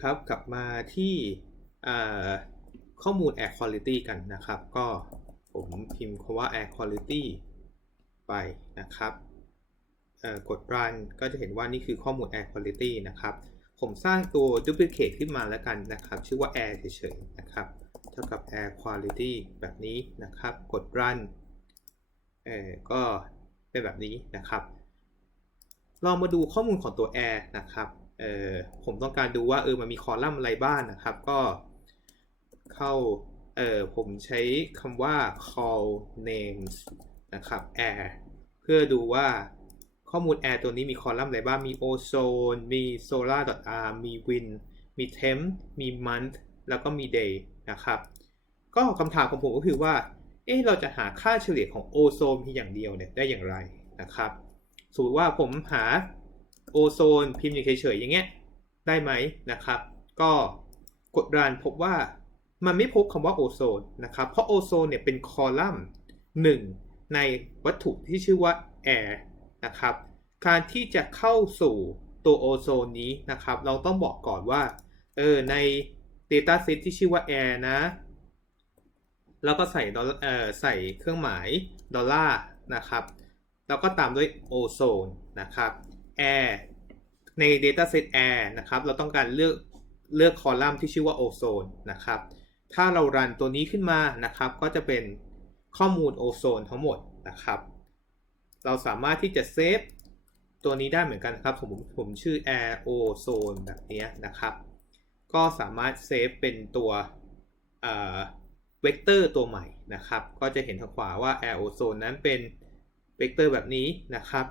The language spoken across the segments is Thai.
ครับกลับมาที่ข้อมูล air quality กันนะครับ ก็ผมพิมพ์คำว่า air quality ไปนะครับกด run ก็จะเห็นว่านี่คือข้อมูล air quality นะครับ ผมสร้างตัว duplicate ขึ้นมาแล้วกันนะครับ ชื่อว่า air เฉยๆนะครับ เท่ากับ air quality แบบนี้นะครับ กด run เออก็เป็นแบบนี้นะครับ ลองมาดูข้อมูลของตัว air นะครับ เอ่อผมต้องการดูว่าเออมันมีคอลัมน์อะไรบ้างนะครับ ก็เข้าเอ่อผมใช้คำว่า call names นะครับ air เพื่อดูว่าข้อมูล air ตัวนี้มีคอลัมน์อะไรบ้าง มี ozone มี solar.r มี wind มี temp มี month แล้วก็มี day นะครับ ก็คำถามของผมก็คือว่า เอ๊ะเราจะหาค่าเฉลี่ยของโอโซนเพียงอย่างเดียวเนี่ยได้อย่างไรนะครับ สมมติว่าผมหา โอโซนพิมพ์อย่างเฉยๆอย่างเงี้ยได้ไหมนะครับ ก็กดรันพบว่ามันไม่พบคำว่าโอโซนนะครับ เพราะโอโซนเนี่ยเป็นคอลัมน์หนึ่งในวัตถุที่ชื่อว่าแอร์นะครับ การที่จะเข้าสู่ตัวโอโซนนี้นะครับ เราต้องบอกก่อนว่าเออใน Data Set ที่ชื่อว่า Air นะ แล้วก็ใส่ดอลเอ่อใส่เครื่องหมายดอลลาร์นะครับ แล้วก็ตามด้วยโอโซนนะครับ air ใน dataset air นะครับ เราต้องการเลือกเลือกคอลัมน์ที่ชื่อว่าโอโซนนะครับ ถ้าเรารันตัวนี้ขึ้นมานะครับ ก็จะเป็นข้อมูลโอโซนทั้งหมดนะครับ เราสามารถที่จะเซฟตัวนี้ได้เหมือนกันครับ ผมผมชื่อ air ozone แบบนี้นะครับ ก็สามารถเซฟเป็นตัวเวกเตอร์ตัวใหม่นะครับ ก็จะเห็นทางขวาว่า air ozone นั้นเป็นเวกเตอร์แบบนี้นะครับ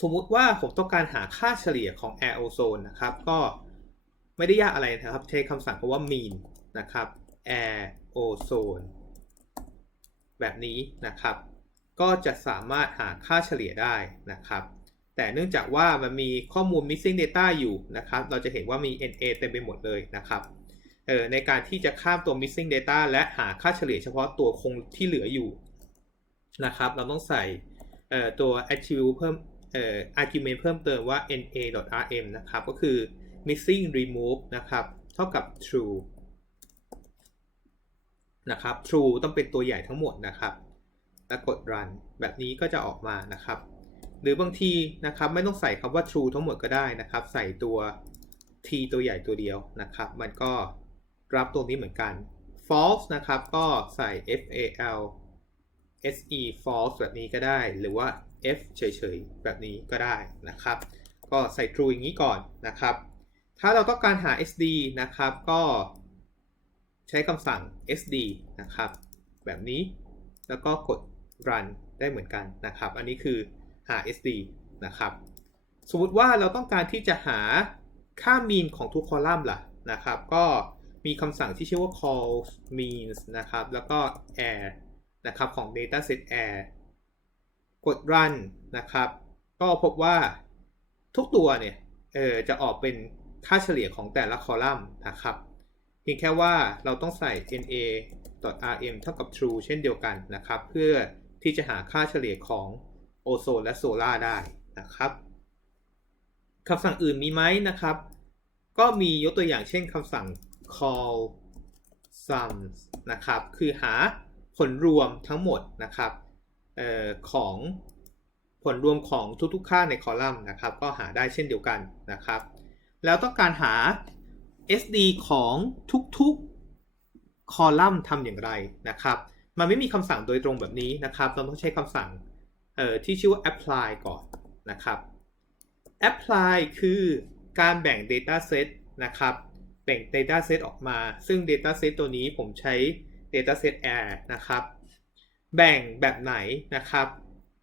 สมมุติว่าผมต้องการหาค่าเฉลี่ยของ air ozone นะครับ ก็ไม่ได้ยากอะไรนะครับ ใช้คำสั่งคำว่า mean นะครับ air ozone แบบนี้นะครับ ก็จะสามารถหาค่าเฉลี่ยได้นะครับ แต่เนื่องจากว่ามันมีข้อมูล missing data อยู่นะครับ เราจะเห็นว่ามี NA เต็มไปหมดเลยนะครับเออในการที่จะข้ามตัว missing data และหาค่าเฉลี่ยเฉพาะตัวคงที่เหลืออยู่นะครับ เราต้องใส่ออตัว attribute เพิ่ม เอ่อ argument เพิ่มเติมว่า na.rm นะครับ ก็คือ missing remove นะครับ เท่ากับ true นะครับ true ต้องเป็นตัวใหญ่ทั้งหมดนะครับ แล้วกด run แบบนี้ก็จะออกมานะครับ หรือบางทีนะครับไม่ต้องใส่คำว่า true ทั้งหมดก็ได้นะครับ ใส่ตัว t ตัวใหญ่ตัวเดียวนะครับ มันก็รับตัวนี้เหมือนกัน false นะครับ ก็ใส่ fal se false แบบนี้ก็ได้ หรือว่า f เฉยๆ แบบนี้ก็ได้นะครับ ก็ใส่ true อย่างนี้ก่อนนะครับ ถ้าเราต้องการหา sd นะครับ ก็ใช้คำสั่ง sd นะครับ แบบนี้แล้วก็กด run ได้เหมือนกันนะครับ อันนี้คือหา sd นะครับ สมมติว่าเราต้องการที่จะหาค่า mean ของทุกคอลัมน์ล่ะนะครับ ก็มีคำสั่งที่ชื่อว่า call means นะครับ แล้วก็ air นะครับของ dataset air กด run นะครับ ก็พบว่าทุกตัวเนี่ยเออจะออกเป็นค่าเฉลี่ยของแต่ละคอลัมน์นะครับเพียงแค่ว่าเราต้องใส่ na.rm เท่ากับ true เช่นเดียวกันนะครับ เพื่อที่จะหาค่าเฉลี่ยของโอโซนและโซลาร์ได้นะครับคำสั่งอื่นมีไหมนะครับ ก็มียกตัวอย่างเช่นคำสั่ง call sums นะครับ คือหาผลรวมทั้งหมดนะครับ ออของผลรวมของทุกๆค่าในคอลัมน์นะครับ ก็หาได้เช่นเดียวกันนะครับ แล้วต้องการหา SD ของทุกๆคอลัมน์ทำอย่างไรนะครับ มันไม่มีคำสั่งโดยตรงแบบนี้นะครับ เราต้องใช้คำสั่งที่ชื่อว่า apply ก่อนนะครับ apply คือการแบ่ง data set นะครับแบ่ง data set ออกมา ซึ่ง data set ตัวนี้ผมใช้ data set air นะครับ แบ่งแบบไหนนะครับ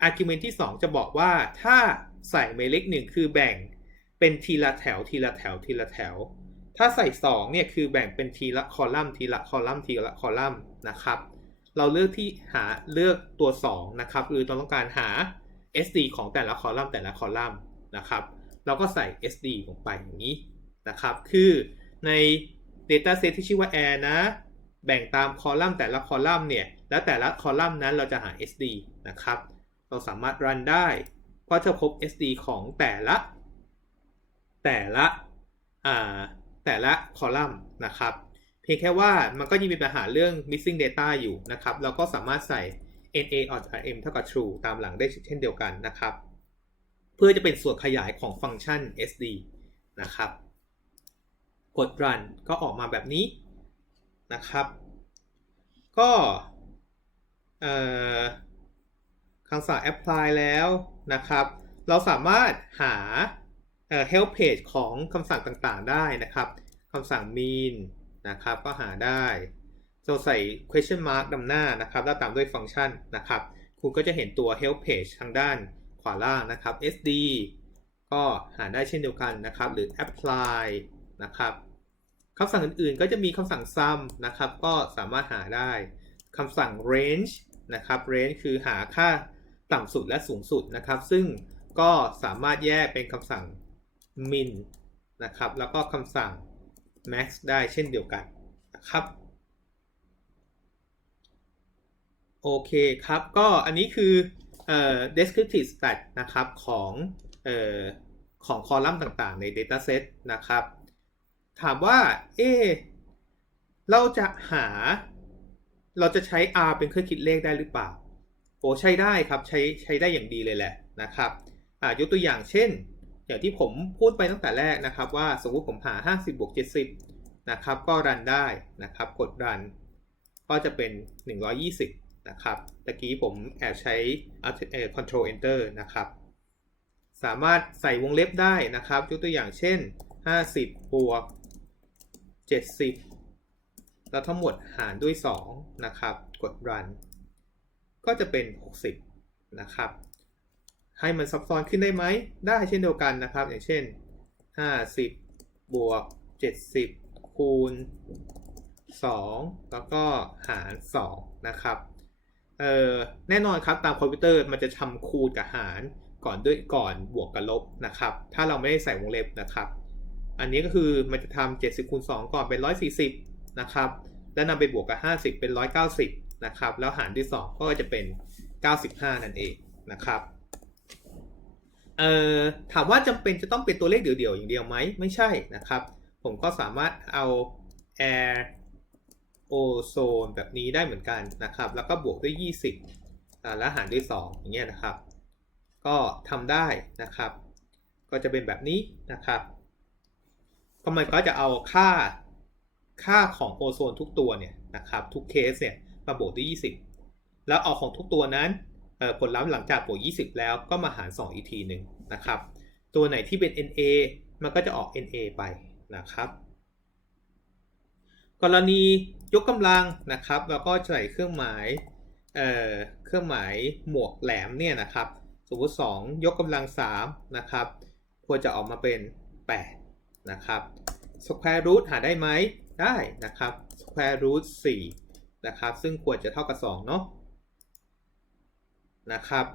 argument ที่ 2 จะบอกว่าถ้าใส่หมายเลขหนึ่งคือแบ่งเป็นทีละแถวทีละแถวทีละแถว ถ้าใส่2เนี่ยคือแบ่งเป็นทีละคอลัมน์ทีละคอลัมน์ทีละคอลัมน์นะครับ เราเลือกที่หาเลือกตัว 2 นะครับคือเราต้องการหา SD ของแต่ละคอลัมน์แต่ละคอลัมน์นะครับ เราก็ใส่ SD ลงไปอย่างนี้นะครับ คือใน Data Set ที่ชื่อว่า Air นะ แบ่งตามคอลัมน์แต่ละคอลัมน์เนี่ย แล้วแต่ละคอลัมน์นั้นเราจะหา SD นะครับ เราสามารถรันได้ก็จะพบ SD ของแต่ละ แต่ละอ่าแต่ละคอลัมน์นะครับ เพียงแค่ว่ามันก็ยังมีปัญหาเรื่อง missing data อยู่นะครับ เราก็สามารถใส่ na.rm เท่ากับ true ตามหลังได้เช่นเดียวกันนะครับ เพื่อจะเป็นส่วนขยายของฟังก์ชัน sd นะครับ กด run ก็ออกมาแบบนี้นะครับ ก็ คำสั่ง apply แล้วนะครับ เราสามารถหา help page ของคำสั่งต่างๆได้นะครับคำสั่ง mean นะครับก็หาได้เราใส่ question mark นำหน้านะครับแล้วตามด้วยฟังก์ชันนะครับ คุณก็จะเห็นตัว help page ทางด้านขวาล่างนะครับ sd ก็หาได้เช่นเดียวกันนะครับ หรือ apply นะครับคำสั่งอื่นๆ ก็จะมีคำสั่ง sum นะครับ ก็สามารถหาได้คำสั่ง range นะครับ range คือหาค่าต่ำสุดและสูงสุดนะครับ ซึ่งก็สามารถแยกเป็นคำสั่ง min นะครับ แล้วก็คำสั่ง max ได้เช่นเดียวกันนะครับโอเคครับ ก็อันนี้คือเอ่อ descriptive stat นะครับของเอ่อของคอลัมน์ต่างๆใน dataset นะครับ ถามว่า เอ เราจะหา เราจะใช้ R เป็นเครื่องคิดเลขได้หรือเปล่าโอ้ใช้ได้ครับใช้ใช้ได้อย่างดีเลยแหละนะครับอ่ายกตัวอย่างเช่น อย่างที่ผมพูดไปตั้งแต่แรกนะครับ ว่าสมมติผมหา 50บวก70นะครับก็รันได้นะครับ กดรัน ก็จะเป็น 120นะครับตะกี้ผมแอบใช้ Control Enter นะครับ สามารถใส่วงเล็บได้นะครับ ยกตัวอย่างเช่น 50บวก70 แล้วทั้งหมดหารด้วย 2 นะครับ กด run ก็จะเป็น 60 นะครับ ให้มันซับซ้อนขึ้นได้ไหม ได้เช่นเดียวกันนะครับ อย่างเช่น 50 บวก 70 คูณ 2 แล้วก็หาร 2 นะครับเอ่อแน่นอนครับตามคอมพิวเตอร์มันจะทำคูณกับหารก่อนด้วยก่อนบวกกับลบนะครับ ถ้าเราไม่ได้ใส่วงเล็บนะครับ อันนี้ก็คือมันจะทำ70คูณ2ก่อนเป็น 140 นะครับ แล้วนำไปบวกกับ 50 เป็น 190 นะครับ แล้วหารด้วย 2 ก็จะเป็น 95 นั่นเองนะครับเอ่อถามว่าจำเป็นจะต้องเป็นตัวเลขเดี่ยวๆอย่างเดียวไหมไม่ใช่นะครับ ผมก็สามารถเอา air ozone แบบนี้ได้เหมือนกันนะครับ แล้วก็บวกด้วย 20แล้วหารด้วย 2 อย่างเงี้ยนะครับ ก็ทำได้นะครับ ก็จะเป็นแบบนี้นะครับก็มันก็จะเอาค่า ค่าของโอโซนทุกตัวเนี่ยนะครับทุกเคสเนี่ยมาบวกด้วย 20 แล้วเอาของทุกตัวนั้นผลลัพธ์หลังจากบวก 20 แล้วก็มาหาร 2 อีกทีหนึ่งนะครับ ตัวไหนที่เป็น NA มันก็จะออก NA ไปนะครับ กรณียกกำลังนะครับแล้วก็ใส่เครื่องหมายเเครื่องหมายหมวกแหลมเนี่ยนะครับ สมมติ 2 ยกกำลัง3นะครับควรจะออกมาเป็น 8 นะครับ square root หาได้ไหม ได้นะครับ square root 4นะครับ ซึ่งควรจะเท่ากับ2เนาะนะครับ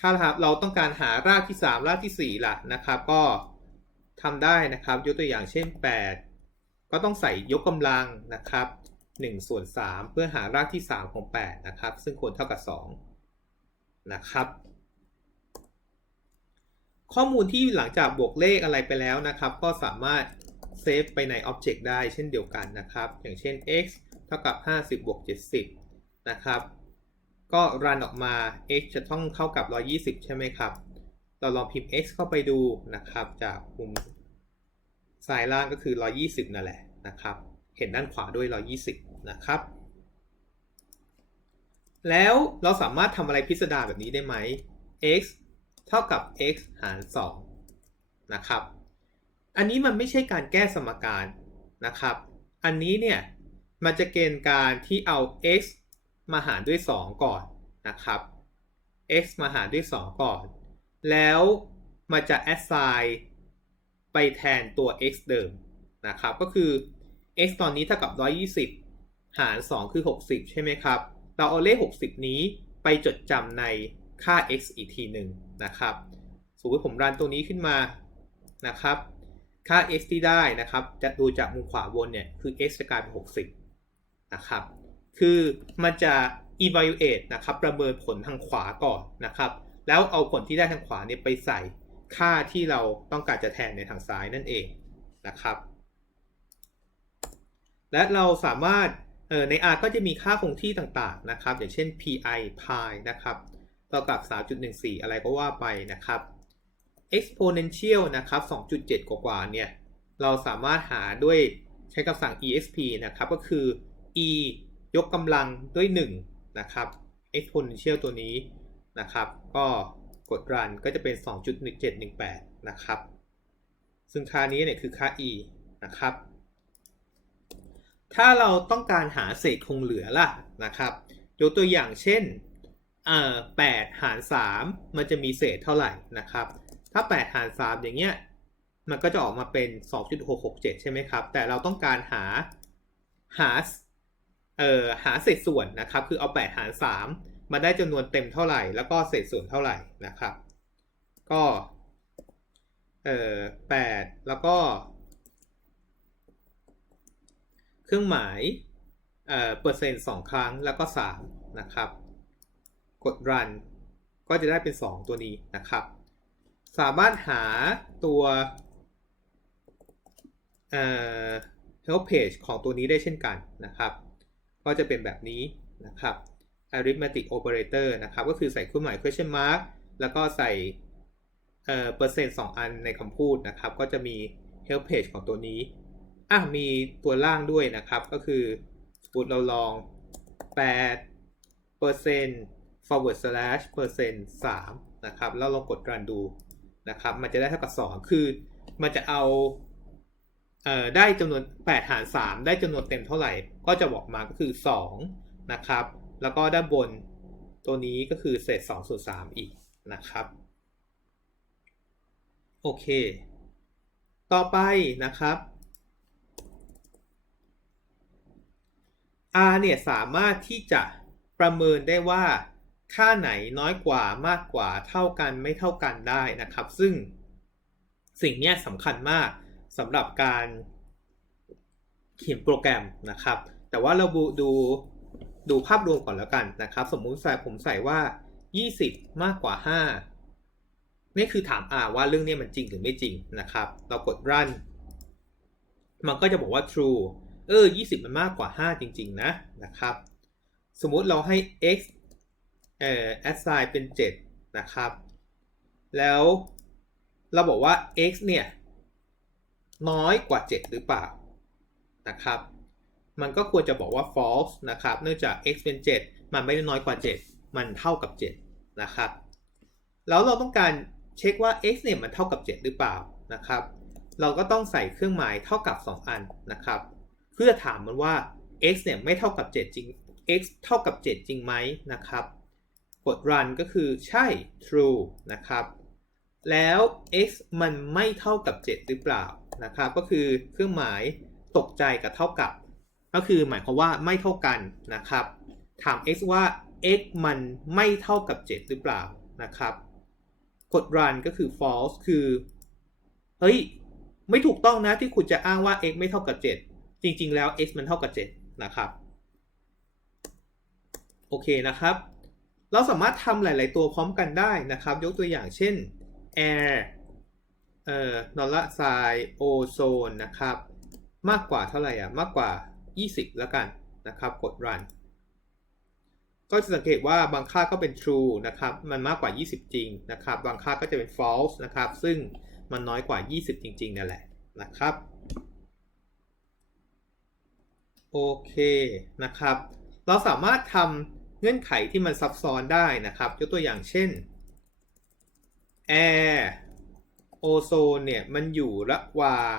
ถ้าเราต้องการหารากที่ 3 รากที่ 4 ล่ะนะครับ ก็ทำได้นะครับ ยกตัวอย่างเช่น 8 ก็ต้องใส่ยกกำลังนะครับ1ส่วน3เพื่อหารากที่ 3 ของ 8 นะครับ ซึ่งควรเท่ากับ 2 นะครับ ข้อมูลที่หลังจากบวกเลขอะไรไปแล้วนะครับ ก็สามารถ เซฟไปใน Object ได้เช่นเดียวกันนะครับ อย่างเช่น x เท่ากับ 50บวก70 นะครับ ก็รันออกมา x จะต้องเท่ากับ 120 ใช่ไหมครับ เราลองพิมพ์ x เข้าไปดูนะครับ จากมุมซ้ายล่างก็คือ 120 นั่นแหละนะครับ เห็นด้านขวาด้วย 120 นะครับ แล้วเราสามารถทำอะไรพิสดารแบบนี้ได้ไหม x เท่ากับ x หาร 2 นะครับ อันนี้มันไม่ใช่การแก้สมการนะครับ อันนี้เนี่ยมันจะเกณฑ์การที่เอา x มาหารด้วย 2 ก่อนนะครับ x มาหารด้วย 2 ก่อน แล้วมันจะ assign ไปแทนตัว x เดิมนะครับ ก็คือ x ตอนนี้เท่ากับ 120 หาร 2 คือ 60 ใช่ไหมครับ เราเอาเลข 60 นี้ไปจดจำในค่า x อีกทีหนึ่งนะครับ สมมติผมรันตัวนี้ขึ้นมานะครับ ค่า x ที่ได้นะครับ จะดูจากมุมขวาบนเนี่ย คือ x จะกลายเป็น 60 นะครับ คือมันจะ evaluate นะครับ ประเมินผลทางขวาก่อนนะครับ แล้วเอาผลที่ได้ทางขวาเนี่ยไปใส่ค่าที่เราต้องการจะแทนในทางซ้ายนั่นเองนะครับ และเราสามารถเอ่อใน R ก็จะมีค่าคงที่ต่างๆนะครับ อย่างเช่น pi pi นะครับเท่ากับ 3.14 อะไรก็ว่าไปนะครับ exponential นะครับ 2.7 กว่าๆเนี่ย เราสามารถหาด้วยใช้คำสั่ง exp นะครับ ก็คือ e ยกกำลังด้วย 1 นะครับ exponential ตัวนี้นะครับ ก็กด run ก็จะเป็น 2.1718 นะครับ ซึ่งค่านี้เนี่ยคือค่า e นะครับ ถ้าเราต้องการหาเศษคงเหลือล่ะนะครับ ยกตัวอย่างเช่นเอ่อ8หาร 3 มันจะมีเศษเท่าไหร่นะครับ ถ้า 8 หาร 3 อย่างเงี้ย มันก็จะออกมาเป็น 2.667 ใช่ไหมครับ แต่เราต้องการหาหาเอ่อหาเศษส่วนนะครับ คือเอา 8 หาร 3 มาได้จำนวนเต็มเท่าไหร่ แล้วก็เศษส่วนเท่าไหร่นะครับ ก็เอ่อ8แล้วก็ เครื่องหมายเอ่อเปอร์เซ็นต์สองครั้งแล้วก็3นะครับ กด run ก็จะได้เป็น 2 ตัวนี้นะครับ สามารถหาตัวเอ่อ help page ของตัวนี้ได้เช่นกันนะครับ ก็จะเป็นแบบนี้นะครับ arithmetic operator นะครับ ก็คือใส่เครื่องหมาย question mark แล้วก็ใส่เอ่อเปอร์เซ็นต์สองอันในคำพูดนะครับ ก็จะมี help page ของตัวนี้อะมีตัวล่างด้วยนะครับ ก็คือสมมติเราลอง8เปอร์เซ็นต์ forward slash เปอร์เซ็นต์3นะครับ แล้วลองกด run ดู นะครับ มันจะได้เท่ากับ 2 คือมันจะเอาเอ่อได้จำนวน 8 หาร 3 ได้จำนวนเต็มเท่าไหร่ ก็จะบอกมาก็คือ 2 นะครับ แล้วก็ด้านบนตัวนี้ก็คือเศษ2ส่วน3อีกนะครับ โอเค ต่อไปนะครับ R เนี่ยสามารถที่จะประเมินได้ว่า ค่าไหนน้อยกว่ามากกว่าเท่ากันไม่เท่ากันได้นะครับ ซึ่งสิ่งนี้สำคัญมากสำหรับการเขียนโปรแกรมนะครับ แต่ว่าเราดูดูภาพรวมก่อนแล้วกันนะครับ สมมุติใส่ผมใส่ว่า 20 มากกว่า 5 นี่คือถาม R ว่าเรื่องนี้มันจริงหรือไม่จริงนะครับ เรากด run มันก็จะบอกว่า true เออ 20 มันมากกว่า 5 จริง ๆ นะนะครับ สมมุติเราให้ x เอ่อ assign เป็น 7 นะครับ แล้วเราบอกว่า x เนี่ย น้อยกว่า 7 หรือเปล่านะครับ มันก็ควรจะบอกว่า false นะครับ เนื่องจาก x เป็น 7 มันไม่ได้น้อยกว่า 7 มันเท่ากับ 7 นะครับ แล้วเราต้องการเช็คว่า x เนี่ยมันเท่ากับ 7 หรือเปล่านะครับ เราก็ต้องใส่เครื่องหมายเท่ากับ 2 อันนะครับ เพื่อถามมันว่า x เนี่ยไม่เท่ากับ 7 จริง x เท่ากับ 7 จริงไหมนะครับ ด run ก็คือใช่ true นะครับ แล้ว x มันไม่เท่ากับ 7 หรือเปล่านะครับ ก็คือเครื่องหมายตกใจกับเท่ากับ ก็คือหมายความว่าไม่เท่ากันนะครับ ถาม x ว่า x มันไม่เท่ากับ 7 หรือเปล่านะครับ กด run ก็คือ false คือ เฮ้ย ไม่ถูกต้องนะที่คุณจะอ้างว่า x ไม่เท่ากับ 7 จริง ๆ แล้ว x มันเท่ากับ 7 นะครับ โอเคนะครับ เราสามารถทำหลาย ๆ ตัวพร้อมกันได้นะครับ ยกตัวอย่างเช่น air เอ่อนอลไซโอโซนนะครับ มากกว่าเท่าไหร่อะ มากกว่า 20 แล้วกันนะครับ กด run ก็จะสังเกตว่าบางค่าก็เป็น true นะครับ มันมากกว่า 20 จริงนะครับ บางค่าก็จะเป็น false นะครับ ซึ่งมันน้อยกว่า 20 จริง ๆ นั่นแหละนะครับ โอเคนะครับ เราสามารถทำ เงื่อนไขที่มันซับซ้อนได้นะครับ ยกตัวอย่างเช่น air โอโซนเนี่ยมันอยู่ระหว่าง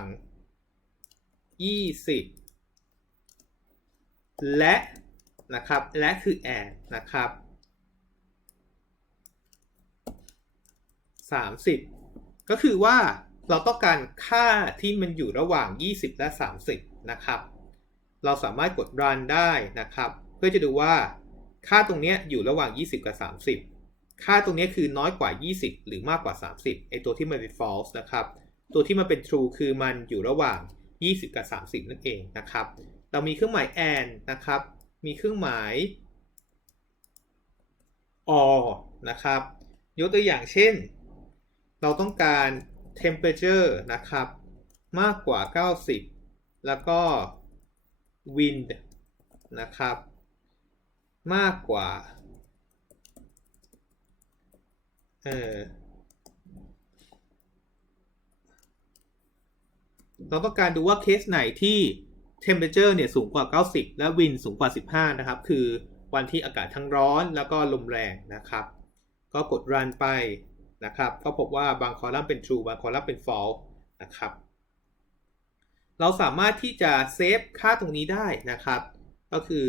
20 และนะครับและคือ air นะครับ 30 ก็คือว่าเราต้องการค่าที่มันอยู่ระหว่าง 20 และ 30 นะครับ เราสามารถกด run ได้นะครับ เพื่อจะดูว่า ค่าตรงนี้อยู่ระหว่าง 20 กับ 30 ค่าตรงนี้คือน้อยกว่า 20 หรือมากกว่า 30ไอตัวที่มันเป็น false นะครับ ตัวที่มันเป็น true คือมันอยู่ระหว่าง 20 กับ 30 นั่นเองนะครับ เรามีเครื่องหมาย and นะครับ มีเครื่องหมาย or นะครับ ยกตัวอย่างเช่น เราต้องการ temperature นะครับ มากกว่า 90 แล้วก็ wind นะครับ มากกว่า เออเราต้องการดูว่าเคสไหนที่ temperature เนี่ยสูงกว่า 90 และ wind สูงกว่า 15 นะครับ คือวันที่อากาศทั้งร้อนแล้วก็ลมแรงนะครับ ก็กด run ไปนะครับ ก็พบว่าบางคอลัมน์เป็น true บางคอลัมน์เป็น false นะครับ เราสามารถที่จะเซฟค่าตรงนี้ได้นะครับ ก็คือ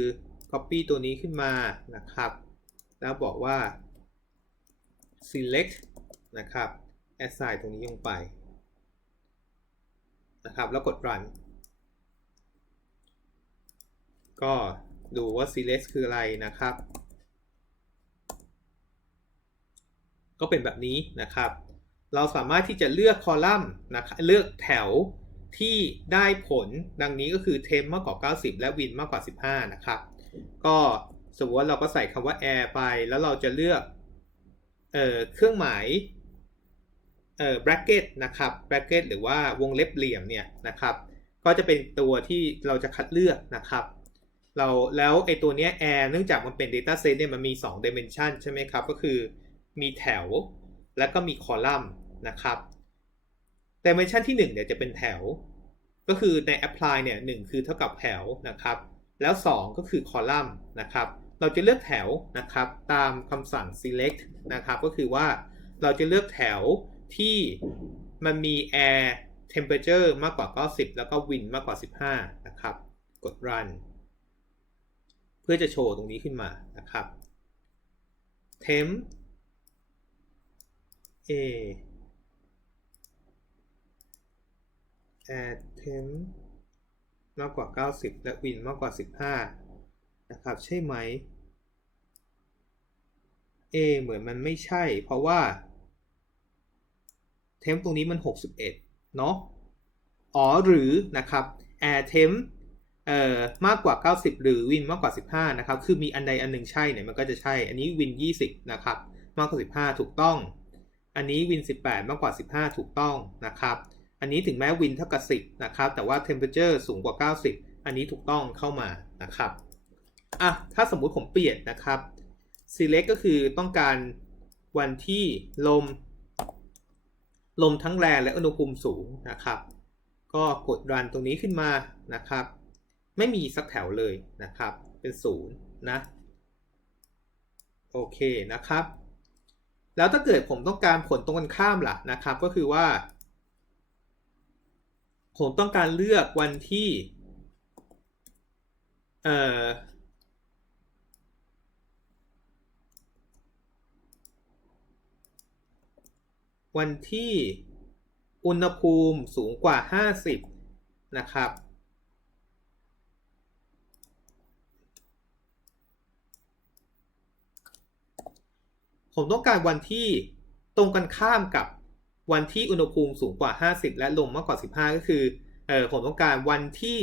copy ตัวนี้ขึ้นมานะครับ แล้วบอกว่า select นะครับ assign ตรงนี้ลงไปนะครับ แล้วกด run ก็ดูว่า select คืออะไรนะครับ ก็เป็นแบบนี้นะครับ เราสามารถที่จะเลือกคอลัมน์นะครับเลือกแถวที่ได้ผลดังนี้ก็คือ temp มากกว่า 90 และ win มากกว่า 15 นะครับ ก็สมมติว่าเราก็ใส่คำว่า air ไป แล้วเราจะเลือกเอ่อเครื่องหมายเอ่อ bracket นะครับ bracket หรือว่าวงเล็บเหลี่ยมเนี่ยนะครับ ก็จะเป็นตัวที่เราจะคัดเลือกนะครับเราแล้วไอตัวเนี้ย air เนื่องจากมันเป็น data set เนี่ยมันมี 2 dimension ใช่ไหมครับ ก็คือมีแถวแล้วก็มีคอลัมน์นะครับ dimension ที่1เนี่ยจะเป็นแถว ก็คือใน apply เนี่ยหคือเท่ากับแถวนะครับ แล้ว 2 ก็คือคอลัมน์นะครับ เราจะเลือกแถวนะครับตามคำสั่ง select นะครับ ก็คือว่าเราจะเลือกแถวที่มันมี air temperature มากกว่า 90 แล้วก็ wind มากกว่า 15 นะครับ กด run เพื่อจะโชว์ตรงนี้ขึ้นมานะครับ temp a air temp มากกว่า 90 และ win มากกว่า 15 นะครับ ใช่ไหม A เหมือนมันไม่ใช่ เพราะว่า temp ตรงนี้มัน 61 เนาะอ๋อหรือนะครับ air temp เอ่อมากกว่า 90 หรือ win มากกว่า 15 นะครับ คือมีอันใดอันหนึ่งใช่เนี่ยมันก็จะใช่ อันนี้ win 20 นะครับ มากกว่า 15 ถูกต้อง อันนี้ win 18 มากกว่า 15 ถูกต้องนะครับ อันนี้ถึงแม้ win เท่ากับ 10 นะครับ แต่ว่า temperature สูงกว่า 90 อันนี้ถูกต้องเข้ามานะครับอะถ้าสมมุติผมเปลี่ยนนะครับ select ก็คือต้องการวันที่ลม ลมทั้งแรงและอุณหภูมิสูงนะครับ ก็กด run ตรงนี้ขึ้นมานะครับ ไม่มีสักแถวเลยนะครับ เป็นศูนย์นะ โอเคนะครับ แล้วถ้าเกิดผมต้องการผลตรงกันข้ามล่ะนะครับ ก็คือว่า ผมต้องการเลือกวันที่ เอ่อ วันที่อุณหภูมิสูงกว่า 50 นะครับ ผมต้องการวันที่ตรงกันข้ามกับ วันที่อุณหภูมิสูงกว่า 50 และลมมากกว่า 15 ก็คือเออผมต้องการวันที่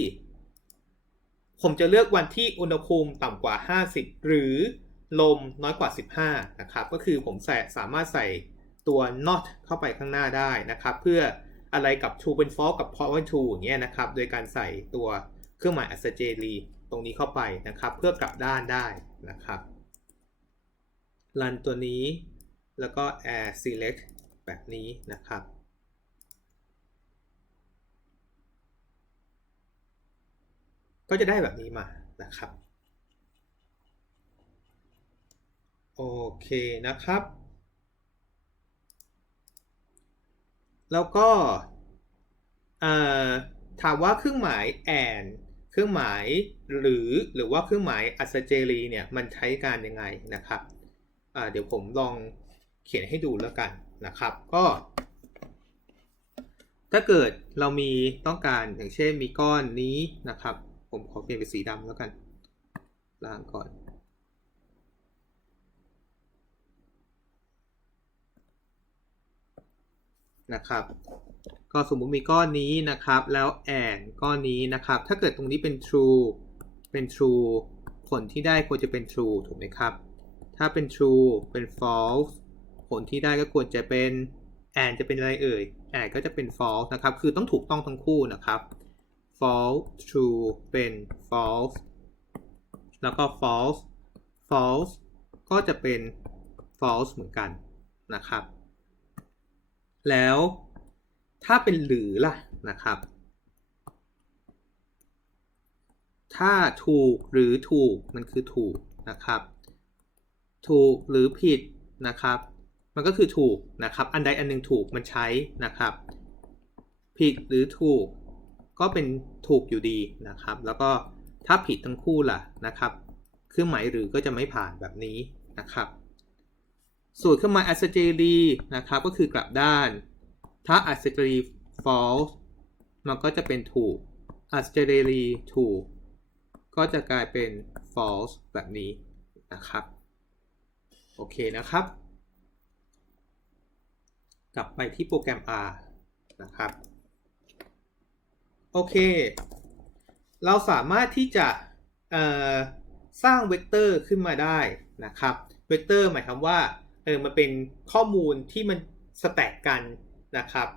ผมจะเลือกวันที่อุณหภูมิต่ำกว่า 50 หรือลมน้อยกว่า 15 นะครับ ก็คือผมใส่สามารถใส่ตัว not เข้าไปข้างหน้าได้นะครับ เพื่ออะไรกับ true เป็น false กับ point true อย่างเงี้ยนะครับ โดยการใส่ตัวเครื่องหมายอัศเจรีตรงนี้เข้าไปนะครับ เพื่อกลับด้านได้นะครับรันตัวนี้แล้วก็ air select แบบนี้นะครับ ก็จะได้แบบนี้มานะครับ โอเคนะครับ แล้วก็ถามว่าเครื่องหมาย and เครื่องหมายหรือหรือว่าเครื่องหมายอัศเจรีเนี่ยมันใช้การยังไงนะครับเดี๋ยวผมลองเขียนให้ดูแล้วกัน นะครับ ก็ ถ้าเกิดเรามีต้องการอย่างเช่นมีก้อนนี้นะครับ ผมขอเปลี่ยนเป็นสีดำแล้วกันล้างก่อนนะครับ ก็สมมุติมีก้อนนี้นะครับ แล้ว and ก้อนนี้นะครับ ถ้าเกิดตรงนี้เป็น true เป็น true ผลที่ได้ควรจะเป็น true ถูกไหมครับ ถ้าเป็น true เป็น false ผลที่ได้ก็ควรจะเป็น and จะเป็นอะไรเอ่ย and ก็จะเป็น false นะครับ คือต้องถูกต้องทั้งคู่นะครับ false true เป็น false แล้วก็ false false ก็จะเป็น false เหมือนกันนะครับ แล้วถ้าเป็นหรือล่ะนะครับ ถ้าถูกหรือถูกมันคือถูกนะครับ ถูกหรือผิดนะครับ มันก็คือถูกนะครับ อันใดอันหนึ่งถูกมันใช้นะครับ ผิดหรือถูกก็เป็นถูกอยู่ดีนะครับ แล้วก็ถ้าผิดทั้งคู่ล่ะนะครับ เครื่องหมายหรือก็จะไม่ผ่านแบบนี้นะครับ สูตรเครื่องหมาย asterisk นะครับ ก็คือกลับด้าน ถ้า asterisk false มันก็จะเป็นถูก asterisk ถูก ก็จะกลายเป็น false แบบนี้นะครับ โอเคนะครับ ลับไปที่โปรแกรม R นะครับ โอเค เราสามารถที่จะสร้างเวกเตอร์ขึ้นมาได้นะครับ เวกเตอร์หมายความว่าเออมันเป็นข้อมูลที่มันสแต็กกันนะครับ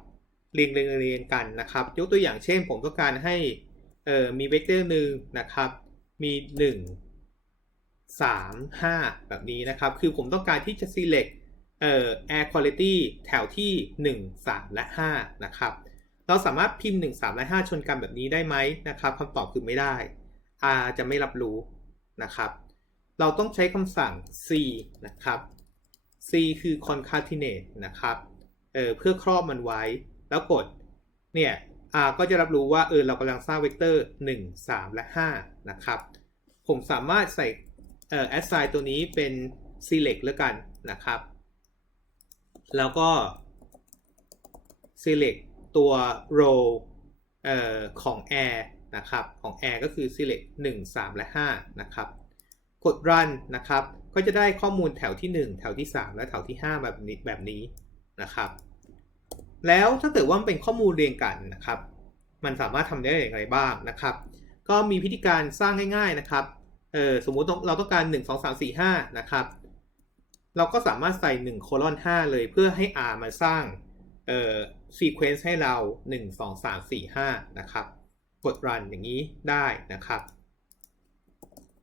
เรียงเรียงเรียงกันนะครับ ยกตัวอย่างเช่น ผมต้องการให้เออมีเวกเตอร์หนึ่งนะครับ มี 1 3 5 แบบนี้นะครับ คือผมต้องการที่จะ select เอ่อ air quality แถวที่ 1 3 และ 5 นะครับ เราสามารถพิมพ์ 1 3 และ 5 ชนกันแบบนี้ได้ไหมนะครับคำตอบคือไม่ได้ R จะไม่รับรู้นะครับ เราต้องใช้คำสั่ง C นะครับ C คือ concatenate นะครับเออเพื่อครอบมันไว้ แล้วกด เนี่ย R ก็จะรับรู้ว่า เออ เรากำลังสร้างเวกเตอร์ 1 3 และ 5 นะครับ ผมสามารถใส่เอ่อ assign ตัวนี้เป็น select แล้วกันนะครับ แล้วก็ select ตัว row เอ่อของ air นะครับ ของ air ก็คือ select 1 3 และ 5 นะครับ กด run นะครับ ก็จะได้ข้อมูลแถวที่ 1 แถวที่ 3 และแถวที่ 5 แบบนี้แบบนี้นะครับ แล้วถ้าเกิดว่ามันเป็นข้อมูลเรียงกันนะครับ มันสามารถทำได้อย่างไรบ้างนะครับ ก็มีพิธีการสร้างง่าย ๆนะครับ เออสมมุติเราต้องการ 1 2 3 4 5 นะครับ เราก็สามารถใส่1โคลอน5เลยเพื่อให้ R มาสร้างเอ่อซีเควนซ์ให้เรา 1 2 3 4 5 นะครับ กด run อย่างนี้ได้นะครับ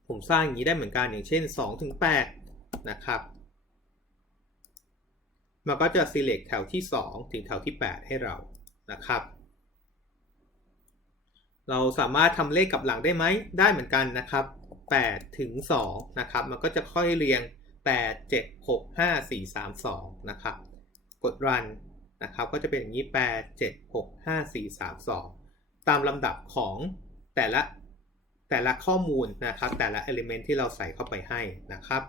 ผมสร้างอย่างนี้ได้เหมือนกันอย่างเช่น 2 ถึง 8 นะครับ มันก็จะ select แถวที่ 2 ถึงแถวที่ 8 ให้เรานะครับ เราสามารถทำเลขกลับหลังได้ไหม ได้เหมือนกันนะครับ 8 ถึง 2 นะครับ มันก็จะค่อยเรียง 8 7 6 5 4 3 2นะครับ กด run นะครับ ก็จะเป็นอย่างนี้ 8 7 6 5 4 3 2 ตามลำดับของแต่ละแต่ละข้อมูลนะครับ แต่ละ element ที่เราใส่เข้าไปให้นะครับ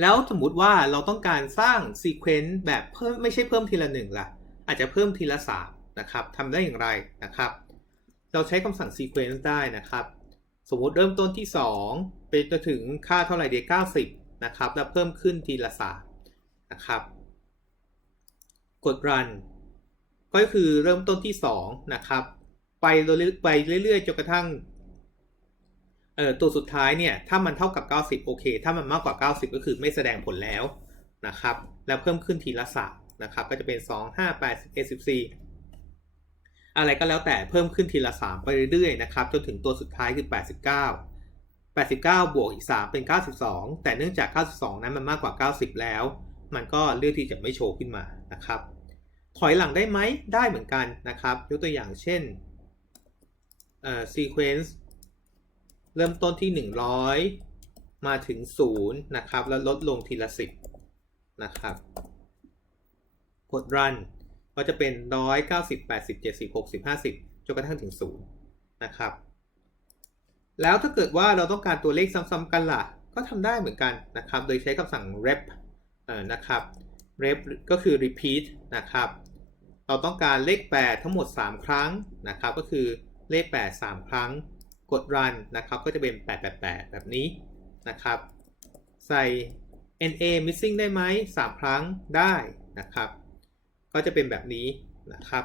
แล้วสมมุติว่าเราต้องการสร้าง sequence แบบเพิ่มไม่ใช่เพิ่มทีละหนึ่งล่ะ อาจจะเพิ่มทีละสามนะครับทำได้อย่างไรนะครับ เราใช้คำสั่ง sequence ได้นะครับ สมมุติเริ่มต้นที่ 2 ไปจนถึงค่าเท่าไหร่เดีย90นะครับ แล้วเพิ่มขึ้นทีละ3นะครับ กด run ก็คือเริ่มต้นที่ 2 นะครับ ไปไปเรื่อยๆจนกระทั่งเอ่อตัวสุดท้ายเนี่ย ถ้ามันเท่ากับ 90 โอเค ถ้ามันมากกว่า 90 ก็คือไม่แสดงผลแล้วนะครับ แล้วเพิ่มขึ้นทีละ3นะครับ ก็จะเป็น 2 5 8 1 14 อะไรก็แล้วแต่เพิ่มขึ้นทีละ 3 ไปเรื่อยๆนะครับจนถึงตัวสุดท้ายคือ 89 89 บวกอีก 3 เป็น 92 แต่เนื่องจาก 92 นั้นมันมากกว่า 90 แล้ว มันก็เลือกที่จะไม่โชว์ขึ้นมานะครับ ถอยหลังได้ไหมได้เหมือนกันนะครับ ยกตัวอย่างเช่นเอ่อ sequence เริ่มต้นที่ 100 มาถึง 0 นะครับ แล้วลดลงทีละ 10 นะครับ กด run ก็จะเป็น100 90 80 70 60 50จนกระทั่งถึง0นะครับ แล้วถ้าเกิดว่าเราต้องการตัวเลขซ้ำๆกันล่ะ ก็ทำได้เหมือนกันนะครับ โดยใช้คำสั่ง rep นะครับ rep ก็คือ repeat นะครับ เราต้องการเลข 8 ทั้งหมด 3 ครั้งนะครับ ก็คือเลข 8 3 ครั้ง กด run นะครับ ก็จะเป็น 888 แบบนี้นะครับ ใส่ na missing ได้ไหม 3 ครั้งได้นะครับ ก็จะเป็นแบบนี้นะครับ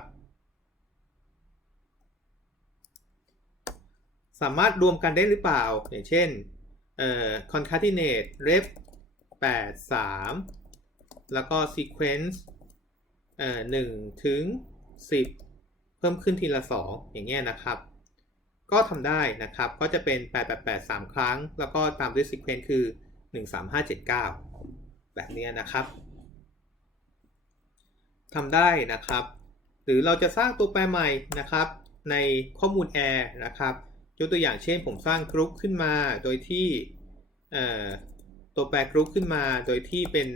สามารถรวมกันได้หรือเปล่า อย่างเช่น concatenate ref 8 3 แล้วก็ sequence เอ่อหนึ่งถึงสิบเพิ่มขึ้นทีละสองอย่างเงี้ยนะครับ ก็ทำได้นะครับ ก็จะเป็น 888 3 ครั้ง แล้วก็ตามด้วย sequence คือ 13579 แบบเนี้ยนะครับ ทำได้นะครับ หรือเราจะสร้างตัวแปรใหม่นะครับ ในข้อมูล air นะครับยกตัวอย่างเช่นผมสร้างกรุ๊ปขึ้นมาโดยที่ตัวแปรกรุ๊ปขึ้นมาโดยที่เป็น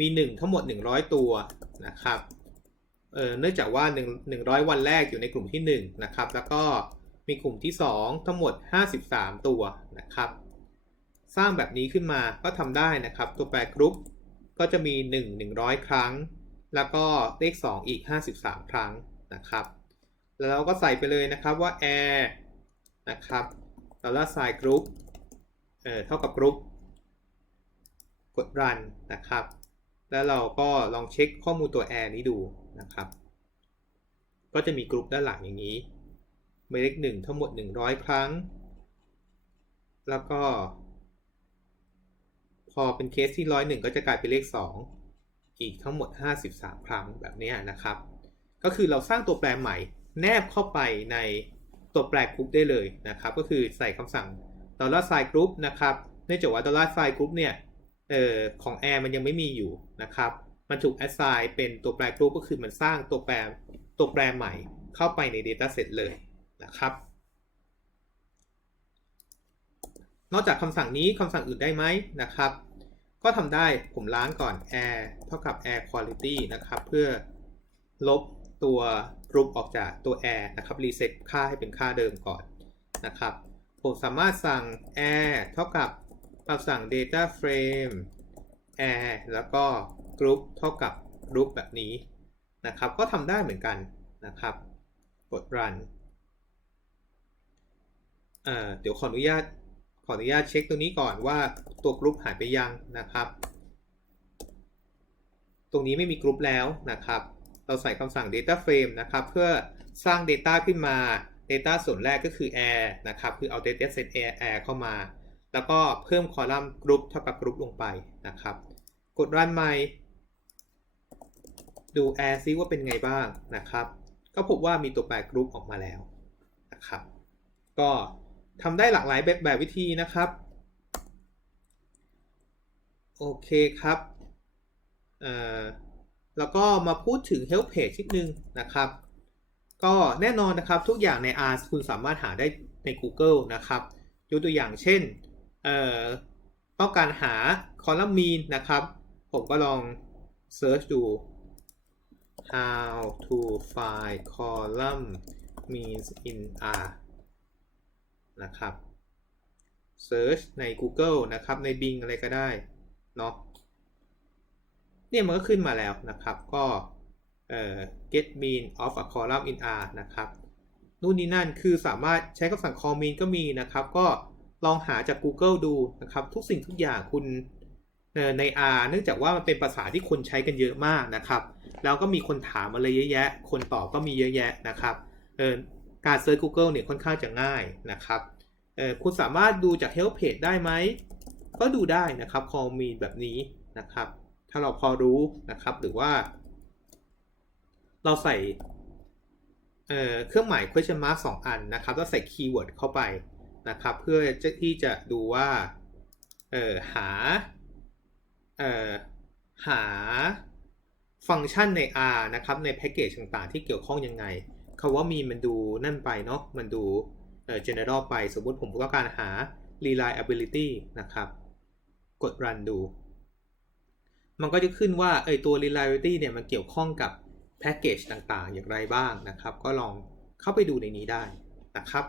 มี 1 ทั้งหมด 100 ตัวนะครับเอ่อเนื่องจากว่า 1 100 วันแรกอยู่ในกลุ่มที่ 1 นะครับ แล้วก็มีกลุ่มที่ 2 ทั้งหมด 53 ตัวนะครับ สร้างแบบนี้ขึ้นมาก็ทำได้นะครับ ตัวแปรกรุ๊ป ก็จะมี 1 100 ครั้ง แล้วก็เลข 2 อีก 53 ครั้งนะครับ แล้วเราก็ใส่ไปเลยนะครับว่า air นะครับ dollar sign group เอ่อเท่ากับ group กด run นะครับ แล้วเราก็ลองเช็คข้อมูลตัว air นี้ดูนะครับ ก็จะมีกรุ๊ปด้านหลังอย่างนี้หมายเลขหนึ่งทั้งหมด 100 ครั้ง แล้วก็ อเป็นเคสที่101ก็จะกลายเป็นเลข 2 อีกทั้งหมด 53 ครั้งแบบนี้นะครับ ก็คือเราสร้างตัวแปรใหม่ แนบเข้าไปในตัวแปรกรุ๊ปได้เลยนะครับ ก็คือใส่คำสั่ง dollar sign group นะครับเนื่องจากว่า dollar sign group เนี่ยออของ air มันยังไม่มีอยู่นะครับ มันถูก assign เป็นตัวแปร group ก็คือมันสร้างตัวแปรตัวแปรใหม่เข้าไปใน dataset เลยนะครับ นอกจากคำสั่งนี้คำสั่งอื่นได้ไหมนะครับ ก็ทำได้ผมล้างก่อน air เท่ากับ air quality นะครับ เพื่อลบตัวกรุ๊ปออกจากตัว air นะครับ reset ค่าให้เป็นค่าเดิมก่อนนะครับ ผมสามารถสั่ง air เท่ากับคำสั่ง data frame air แล้วก็ group เท่ากับ group แบบนี้นะครับ ก็ทำได้เหมือนกันนะครับ กด run เอ่อเดี๋ยวขออนุญาต ออนุญาตเช็คตัวนี้ก่อนว่าตัวกรุ๊ปหายไปยังนะครับ ตรงนี้ไม่มีกรุ๊ปแล้วนะครับ เราใส่คำสั่ง data frame นะครับ เพื่อสร้าง data ขึ้นมา data ส่วนแรกก็คือ air นะครับ คือเอา data set air air เข้ามา แล้วก็เพิ่มคอลัมน์กรุ๊ปเท่ากับกรุ๊ปลงไปนะครับ กด run ใหม่ ดู air ซิว่าเป็นไงบ้างนะครับ ก็พบว่ามีตัวแปรกรุ๊ปออกมาแล้วนะครับ ก็ ทำได้หลากหลายแบบแบบวิธีนะครับ โอเคครับแล้วก็มาพูดถึง help page นิดนึงนะครับ ก็แน่นอนนะครับทุกอย่างใน R คุณสามารถหาได้ใน Google นะครับยกตัวอย่างเช่นเอ่อต้องการหา column mean นะครับ ผมก็ลอง search ดู how to find column means in R นะครับ search ใน Google นะครับ ใน Bing อะไรก็ได้เนาะเนี่ยมันก็ขึ้นมาแล้วนะครับ ก็เอ่อ get mean of a column in R นะครับนู่นนี่นั่นคือสามารถใช้คำสั่ง call mean ก็มีนะครับ ก็ลองหาจาก Google ดูนะครับ ทุกสิ่งทุกอย่างคุณใน R เนื่องจากว่ามันเป็นภาษาที่คนใช้กันเยอะมากนะครับ แล้วก็มีคนถามอะไรเยอะแยะ คนตอบก็มีเยอะแยะนะครับเออ การเซิร์ช Google เนี่ยค่อนข้างจะง่ายนะครับคุณสามารถดูจาก help page ได้ไหม ก็ดูได้นะครับ call mean แบบนี้นะครับ ถ้าเราพอรู้นะครับ หรือว่า เราใส่เเครื่องหมาย question mark 2 อันนะครับ แล้วใส่คีย์เวิร์ดเข้าไปนะครับ เพื่อที่จะดูว่าหาหาฟังก์ชันใน R นะครับ ในแพ็กเกจต่างๆ ที่เกี่ยวข้องยังไง คาว่ามีมันดูนั่นไปเนาะมันดูเอ่อ general ไปสมมุติผมต้องการหา reliability นะครับ กด run ดู มันก็จะขึ้นว่าไออตัว reliability เนี่ยมันเกี่ยวข้องกับแพ็กเกจต่างๆ อย่างไรบ้างนะครับ ก็ลองเข้าไปดูในนี้ได้นะครับ